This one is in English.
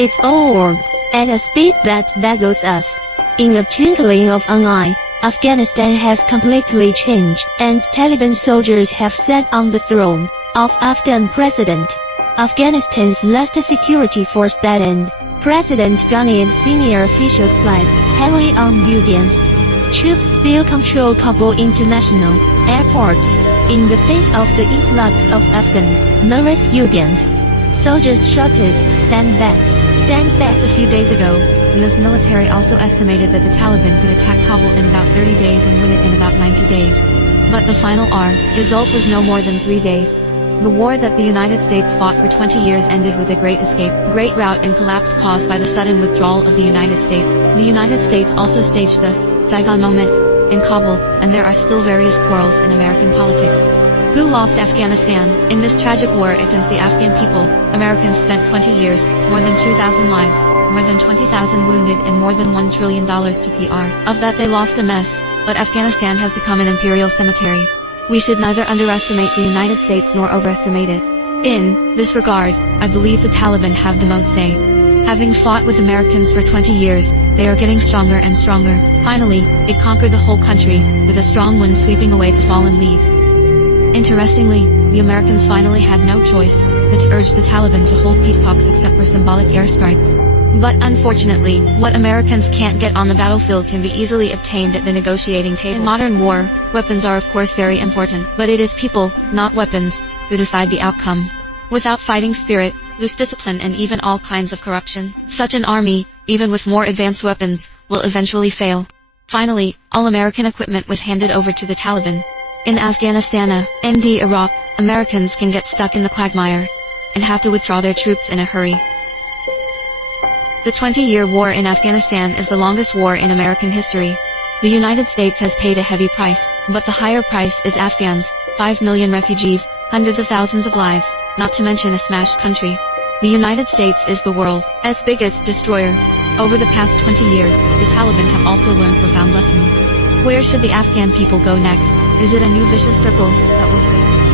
It's all at a speed that dazzles us. In a twinkling of an eye, Afghanistan has completely changed, and Taliban soldiers have sat on the throne of Afghan president. Afghanistan's last security force dead-end. President Ghani and senior officials fled, heavily armed Afghans. Troops still control Kabul International Airport. In the face of the influx of Afghans, nervous Afghans, soldiers shouted, "Stand back! Stand back!" Just a few days ago, the US military also estimated that the Taliban could attack Kabul in about 30 days and win it in about 90 days. But the final result was no more than 3 days. The war that the United States fought for 20 years ended with a great escape, great rout and collapse caused by the sudden withdrawal of the United States. The United States also staged the Saigon moment in Kabul, and there are still various quarrels in American politics. Who lost Afghanistan? In this tragic war against the Afghan people, Americans spent 20 years, more than 2,000 lives, more than 20,000 wounded and more than $1 trillion to PR. Of that they lost a mess, but Afghanistan has become an imperial cemetery. We should neither underestimate the United States nor overestimate it. In this regard, I believe the Taliban have the most say. Having fought with Americans for 20 years, they are getting stronger and stronger. Finally, it conquered the whole country, with a strong wind sweeping away the fallen leaves. Interestingly, the Americans finally had no choice but to urge the Taliban to hold peace talks except for symbolic airstrikes. But unfortunately, what Americans can't get on the battlefield can be easily obtained at the negotiating table. In modern war, weapons are of course very important, but it is people, not weapons, who decide the outcome. Without fighting spirit, loose discipline and even all kinds of corruption, such an army, even with more advanced weapons, will eventually fail. Finally, all American equipment was handed over to the Taliban. In Afghanistan and Iraq, Americans can get stuck in the quagmire and have to withdraw their troops in a hurry. The 20-year war in Afghanistan is the longest war in American history. The United States has paid a heavy price, but the higher price is Afghans, 5 million refugees, hundreds of thousands of lives, not to mention a smashed country. The United States is the world's biggest destroyer. Over the past 20 years, the Taliban have also learned profound lessons. Where should the Afghan people go next? Is it a new vicious circle that will fade?